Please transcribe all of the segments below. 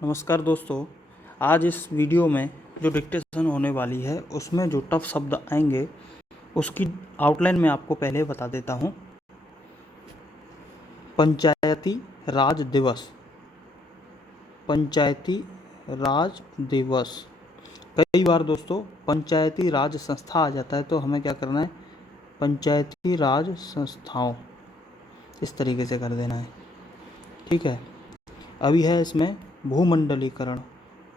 नमस्कार दोस्तों, आज इस वीडियो में जो डिक्टेशन होने वाली है उसमें जो टफ शब्द आएंगे उसकी आउटलाइन में आपको पहले बता देता हूँ। पंचायती राज दिवस, पंचायती राज दिवस। कई बार दोस्तों पंचायती राज संस्था आ जाता है तो हमें क्या करना है, पंचायती राज संस्थाओं इस तरीके से कर देना है। ठीक है। अभी है इसमें भूमंडलीकरण।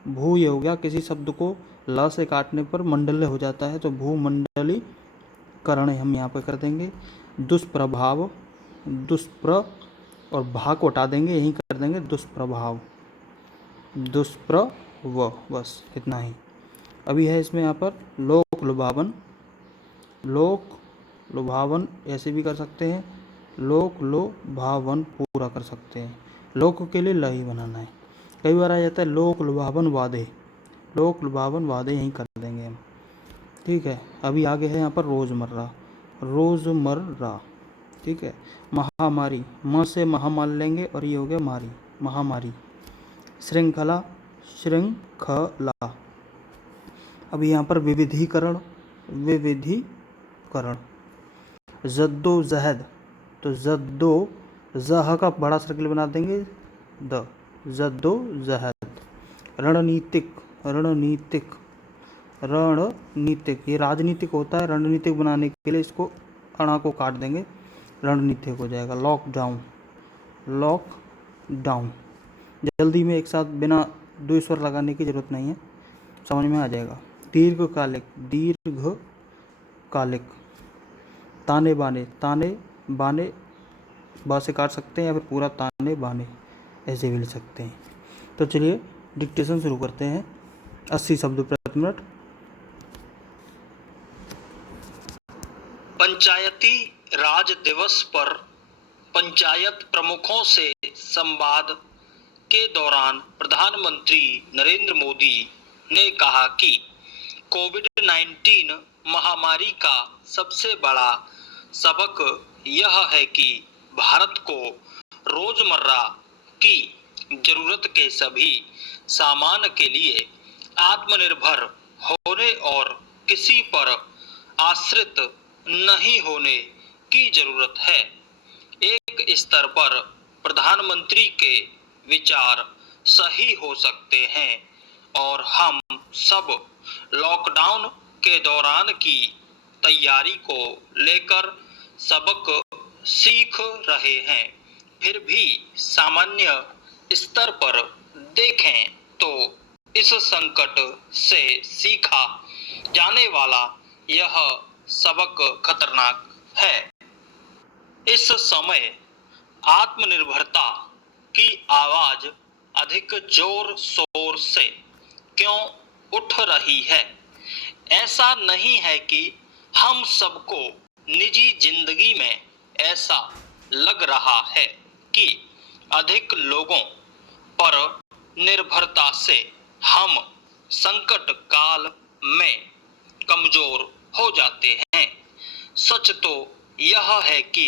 भू ये हो गया, किसी शब्द को ल से काटने पर मंडल्य हो जाता है तो भूमंडलीकरण हम यहाँ पर कर देंगे। दुष्प्रभाव, दुष्प्र और भा को हटा देंगे, यहीं कर देंगे दुष्प्रभाव, दुष्प्रव, बस इतना ही। अभी है इसमें यहाँ पर लोक लुभावन, लोक लुभावन ऐसे भी कर सकते हैं, लोक लुभावन पूरा कर सकते हैं। लोक के लिए ल ही बनाना है। कई बार आ जाता है लोक लुभावन वादे, लोक लुभावन वादे यहीं कर देंगे हम। ठीक है। अभी आगे है यहाँ पर रोज़मर्रा, रोज़मर्रा। ठीक है। महामारी, म से महा मान लेंगे और ये हो गया मारी, महामारी। श्रृंखला, श्रृंखला। अभी यहाँ पर विविधीकरण, विविधीकरण। जद्दोजहद, तो जद्दो जह का बड़ा सर्किल बना देंगे द, जद्दोजहद। रणनीतिक, रणनीतिक, रणनीतिक ये राजनीतिक होता है, रणनीतिक बनाने के लिए इसको अणा को काट देंगे, रणनीतिक हो जाएगा। Lockdown, lockdown. जल्दी में एक साथ बिना दो स्वर लगाने की जरूरत नहीं है, समझ में आ जाएगा। दीर्घकालिक, दीर्घकालिक। ताने बाने, ताने बाने बा से काट सकते हैं या फिर पूरा ताने बाने ऐसे भी लिख सकते हैं। तो चलिए डिक्टेशन शुरू करते हैं। 80 शब्द प्रति मिनट। पंचायती राज दिवस पर पंचायत प्रमुखों से संवाद के दौरान प्रधानमंत्री नरेंद्र मोदी ने कहा कि कोविड-19 महामारी का सबसे बड़ा सबक यह है कि भारत को रोजमर्रा की जरूरत के सभी सामान के लिए आत्मनिर्भर होने और किसी पर आश्रित नहीं होने की जरूरत है। एक स्तर पर प्रधानमंत्री के विचार सही हो सकते हैं और हम सब लॉकडाउन के दौरान की तैयारी को लेकर सबक सीख रहे हैं। फिर भी सामान्य स्तर पर देखें तो इस संकट से सीखा जाने वाला यह सबक खतरनाक है। इस समय आत्मनिर्भरता की आवाज अधिक जोर शोर से क्यों उठ रही है? ऐसा नहीं है कि हम सबको निजी जिंदगी में ऐसा लग रहा है कि अधिक लोगों पर निर्भरता से हम संकट काल में कमजोर हो जाते हैं। सच तो यह है कि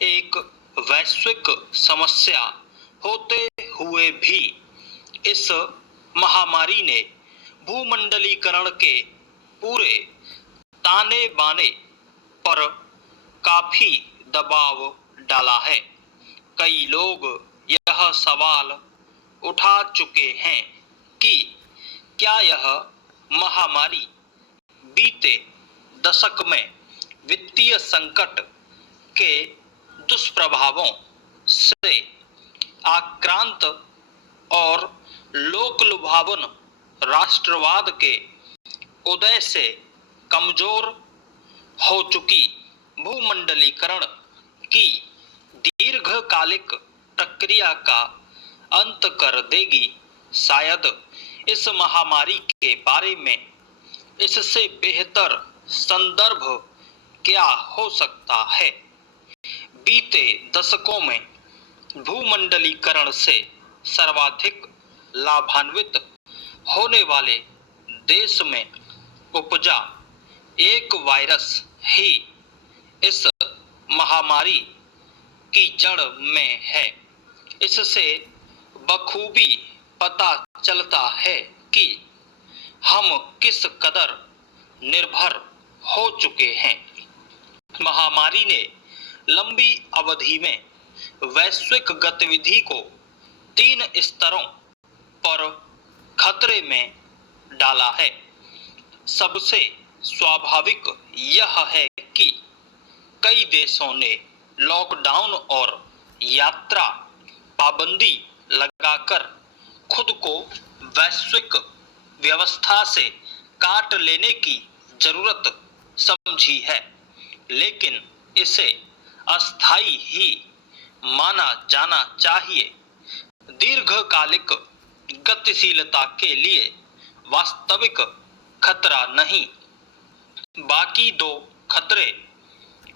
एक वैश्विक समस्या होते हुए भी इस महामारी ने भूमंडलीकरण के पूरे ताने बाने पर काफी दबाव डाला है। कई लोग यह सवाल उठा चुके हैं कि क्या यह महामारी बीते दशक में वित्तीय संकट के दुष्प्रभावों से आक्रांत और लोक लुभावन राष्ट्रवाद के उदय से कमजोर हो चुकी भूमंडलीकरण की दीर्घकालिक प्रक्रिया का अंत कर देगी। शायद इस महामारी के बारे में इससे बेहतर संदर्भ क्या हो सकता है? बीते दशकों में भूमंडलीकरण से सर्वाधिक लाभान्वित होने वाले देश में उपजा एक वायरस ही इस महामारी की जड़ में है। इससे बखूबी पता चलता है कि हम किस कदर निर्भर हो चुके हैं। महामारी ने लंबी अवधि में वैश्विक गतिविधि को 3 स्तरों पर खतरे में डाला है। सबसे स्वाभाविक यह है कि कई देशों ने लॉकडाउन और यात्रा पाबंदी लगाकर खुद को वैश्विक व्यवस्था से काट लेने की जरूरत समझी है, लेकिन इसे अस्थायी ही माना जाना चाहिए। दीर्घकालिक गतिशीलता के लिए वास्तविक खतरा नहीं। बाकी 2 खतरे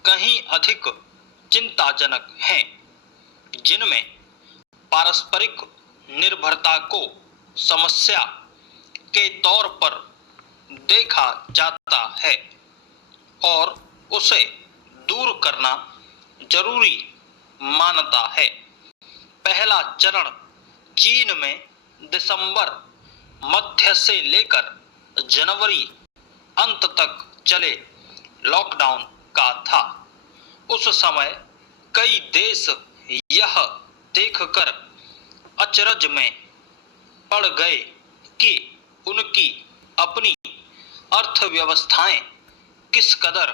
कहीं अधिक चिंताजनक हैं, जिनमें पारस्परिक निर्भरता को समस्या के तौर पर देखा जाता है और उसे दूर करना जरूरी मानता है। पहला चरण चीन में दिसंबर मध्य से लेकर जनवरी अंत तक चले लॉकडाउन का था। उस समय कई देश यह देखकर अचरज में पड़ गए कि उनकी अपनी अर्थव्यवस्थाएं किस कदर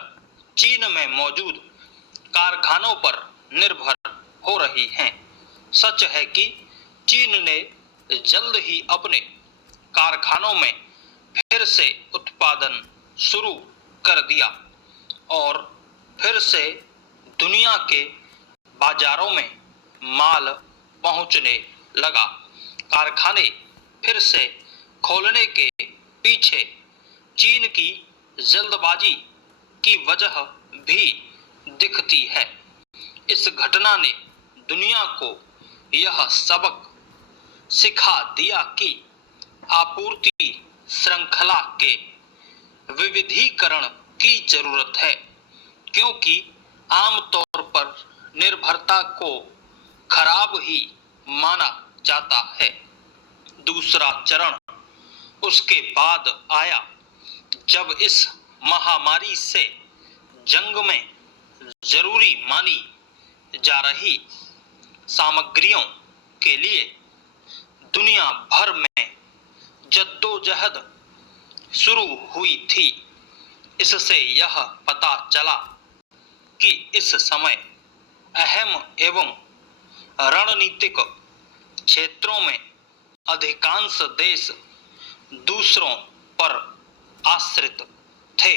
चीन में मौजूद कारखानों पर निर्भर हो रही हैं। सच है कि चीन ने जल्द ही अपने कारखानों में फिर से उत्पादन शुरू कर दिया और फिर से दुनिया के बाजारों में माल पहुंचने लगा। कारखाने फिर से खोलने के पीछे चीन की जल्दबाजी की वजह भी दिखती है। इस घटना ने दुनिया को यह सबक सिखा दिया कि आपूर्ति श्रृंखला के विविधीकरण की जरूरत है, क्योंकि आमतौर पर निर्भरता को खराब ही माना जाता है। दूसरा चरण उसके बाद आया जब इस महामारी से जंग में जरूरी मानी जा रही सामग्रियों के लिए दुनिया भर में जद्दोजहद शुरू हुई थी। इससे यह पता चला कि इस समय अहम एवं रणनीतिक क्षेत्रों में अधिकांश देश दूसरों पर आश्रित थे।